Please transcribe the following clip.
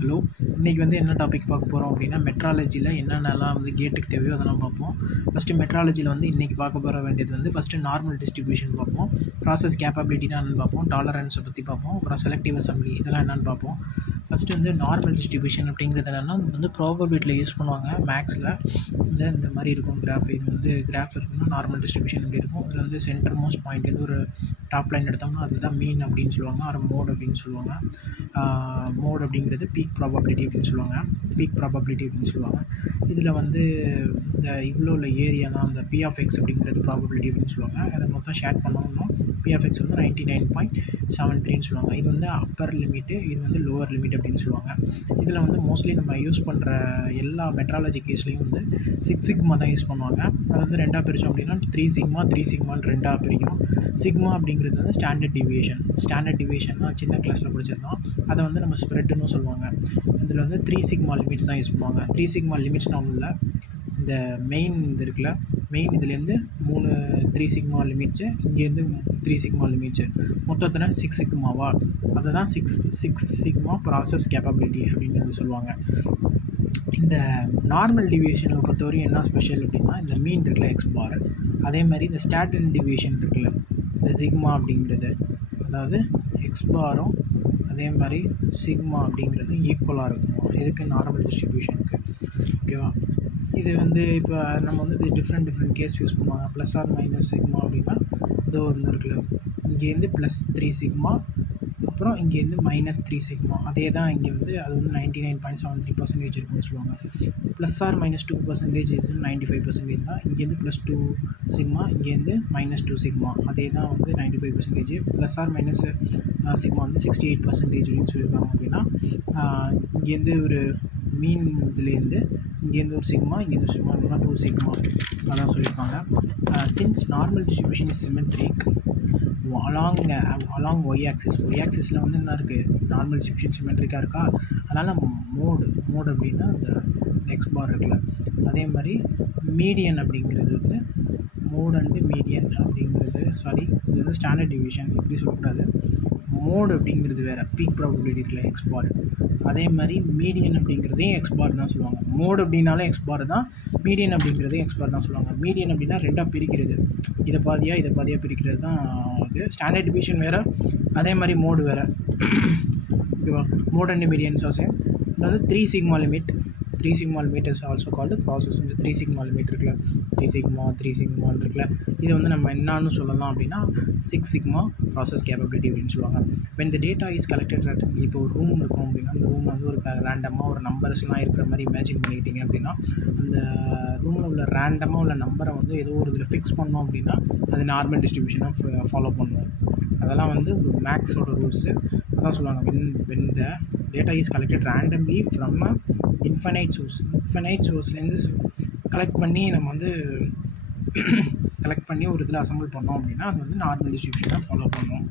Hello, இன்றைக்கி வந்து என்ன டாபிக் பார்க்க போகிறோம் அப்படின்னா மெட்ராலஜியில் என்னென்னலாம் வந்து கேட்டுக்கு தேவையோ அதெல்லாம் பார்ப்போம். ஃபஸ்ட்டு மெட்ராலஜியில் வந்து இன்றைக்கி பார்க்க போகிற வேண்டியது வந்து ஃபஸ்ட்டு நார்மல் டிஸ்ட்ரிபியூஷன் பார்ப்போம். ப்ராசஸ் கேப்பபிலிட்டினா என்னென்னு பார்ப்போம். டாலரன்ஸை பற்றி பார்ப்போம். அப்புறம் செலக்டிவ் அசம்பிளி இதெல்லாம் என்னென்னு பார்ப்போம். ஃபஸ்ட்டு வந்து நார்மல் டிஸ்ட்ரிபியூஷன் அப்படிங்கிறது என்னென்னா வந்து ப்ராபபிலிட்டியில் யூஸ் பண்ணுவாங்க மேக்ஸில். இந்த மாதிரி இருக்கும் கிராஃப். இது வந்து கிராஃப் இருக்குன்னா நார்மல் டிஸ்ட்ரிபியூஷன் எப்படி இருக்கும். இதில் வந்து சென்டர் மோஸ்ட் பாயிண்ட் வந்து ஒரு டாப் லைன் எடுத்தோம்னா அதுதான் மீன் அப்படின்னு சொல்லுவாங்க. அப்புறம் மோட் அப்படின்னு சொல்லுவாங்க. மோட் அப்படிங்கிறது பீக் ப்ராபபிலிட்டி அப்படின்னு சொல்லுவாங்க. பீக் ப்ராபபிலிட்டி அப்படின்னு சொல்லுவாங்க. இதில் வந்து இந்த இவ்வளோ உள்ள ஏரியா தான் அந்த பி ஆஃப் எக்ஸ் அப்படிங்கிறது ப்ராபபிலிட்டி அப்படின்னு சொல்லுவாங்க. அதை மொத்தம் ஷேர் பண்ணோம்னா பி ஆஃப் எக்ஸ் வந்து 99.73 சொல்லுவாங்க. இது வந்து அப்பர் லிமிட்டு, இது வந்து லோவர் லிமிட் அப்படின்னு சொல்லுவாங்க. இதில் வந்து மோஸ்ட்லி நம்ம யூஸ் பண்ணுற எல்லா மெட்ராலஜி கேஸ்லேயும் வந்து 6 சிக்மா தான் யூஸ் பண்ணுவாங்க. அது வந்து ரெண்டாக பிரித்தோம் அப்படின்னா 3 சிக்மா 3 சிக்மான்னு ரெண்டாக பிரிக்கும். சிக்மா அப்படிங்கிறது வந்து ஸ்டாண்டர்ட் டிவியேஷன். ஸ்டாண்டர்ட் டிவியேஷன்னா சின்ன கிளாஸில் படிச்சிருந்தோம். அதை வந்து நம்ம ஸ்ப்ரெட்டுன்னு சொல்லுவாங்க. இதில் வந்து 3 சிக்மா லிமிட்ஸ் தான் யூஸ் பண்ணுவாங்க. 3 சிக்மா லிமிட்ஸ்னால் ஒன்றும் இல்லை, இந்த மெயின் இது இருக்குல்ல, மெயின் இதுலேருந்து 3 சிக்மா லிமிட்ஸு, இங்கேருந்து 3 சிக்மா லிமிட்ஸு, மொத்தத்தில் 6 சிக்மாவா, அதை தான் சிக்ஸ் சிக்மா ப்ராசஸ் கேப்பபிலிட்டி அப்படின்னு சொல்லுவாங்க. இந்த நார்மல் டிவியேஷனை பொறுத்தவரையும் என்ன ஸ்பெஷல் அப்படின்னா இந்த மீன் இருக்குல்ல எக்ஸ் பார், அதே மாதிரி இந்த ஸ்டாண்டர்ட் டிவியேஷன் இருக்குல்ல இந்த சிக்மா அப்படிங்கிறது, அதாவது எக்ஸ் பாரும் அதே மாதிரி சிக்மா அப்படிங்கிறது ஈக்குவலாக இருக்கும். இதுக்கு நார்மல் டிஸ்ட்ரிபியூஷனுக்கு ஓகேவா. இது வந்து இப்போ நம்ம வந்து இது டிஃப்ரெண்ட் கேஸ் யூஸ் பண்ணுவாங்க. ப்ளஸ் ஆர் மைனஸ் சிக்மா அப்படின்னா இது ஒன்று இருக்குல்ல, இங்கேருந்து +3 சிக்மா, அப்புறம் இங்கேருந்து -3 சிக்மா, அதே தான் இங்கே வந்து அது வந்து 99.73% இருக்குன்னு சொல்லுவாங்க. ப்ளஸ் ஆர் -2% இது 95%. இங்கேருந்து +2 சிக்மா, இங்கேருந்து -2 சிக்மா, அதே தான் வந்து 95%. ப்ளஸ் ஆர் மைனஸ் சிக்மா வந்து 68% சொல்லியிருக்காங்க. அப்படின்னா இங்கேருந்து ஒரு மீன் இதுலேருந்து இங்கேருந்து ஒரு சிக்மா, இங்கேருந்து சிக்மா, அப்படின்னா 2 சிக்மா அதான் சொல்லியிருப்பாங்க. Since normal distribution is symmetric along Y ஆக்சிஸில் வந்து என்ன இருக்குது, நார்மல் டிஸ்ட்ரிபியூஷன் சிமெட்ரிக்காக இருக்கா, அதனால் மோடு அப்படின்னா இந்த எக்ஸ் பார் இருக்குல்ல, அதே மாதிரி மீடியன் அப்படிங்கிறது வந்து மோட் அண்டு மீடியன் அப்படிங்கிறது இது வந்து ஸ்டாண்டர்ட் டிவிஷன், இப்படி சொல்லக்கூடாது. மோட் அப்படிங்கிறது வேறு, பீக் ப்ராபபிலிட்டி இருக்குல்ல எக்ஸ் பார், அதே மாதிரி மீடியன் அப்படிங்கிறதையும் எக்ஸ் பார் தான் சொல்லுவாங்க. மோட் அப்படின்னாலே எக்ஸ் பார் தான், மீடியன் அப்படிங்கிறதையும் எக்ஸ் பார் தான் சொல்லுவாங்க. மீடியன் அப்படின்னா ரெண்டாக பிரிக்கிறது, இதை பாதியாக பிரிக்கிறது தான் இது. ஸ்டாண்டர்ட் டிவிஷன் வேறு, அதே மாதிரி மோடு வேறு ஓகேவா. Mode and median same. இதில் வந்து 3 sigma limit is also called process. இந்த 3 சிக்மா லிமிட் இருக்குல்ல, 3 சிக்மான்னு இருக்குல்ல, இதை வந்து நம்ம என்னன்னு சொல்லலாம் அப்படின்னா 6 சிக்மா ப்ராசஸ் கேப்பபிலிட்டி அப்படின்னு சொல்லுவாங்க. when the data is collected randomly, இப்போ ஒரு ரூம் இருக்கும் அப்படின்னா அந்த ரூமில் வந்து ஒரு ரேண்டமாக ஒரு நம்பர்ஸ்லாம் இருக்கிற மாதிரி இமேஜின் பண்ணிக்கிட்டீங்க அப்படின்னா அந்த ரூமில் உள்ள ரேண்டமாக உள்ள நம்பரை வந்து ஏதோ ஒரு இதில் ஃபிக்ஸ் பண்ணோம் அப்படின்னா அது நார்மல் டிஸ்ட்ரிபியூஷனாக ஃபாலோ பண்ணுவோம். அதெல்லாம் வந்து மேக்ஸோட ரூல்ஸு. அதான் சொல்லுவாங்க, when the data is collected randomly from a infinite சோர்ஸ்லேருந்து கலெக்ட் பண்ணி ஒரு இதில் அசம்பிள் பண்ணோம் அப்படின்னா அது வந்து நார்மல் டிஸ்ட்ரிபியூஷனாக ஃபாலோ பண்ணுவோம்.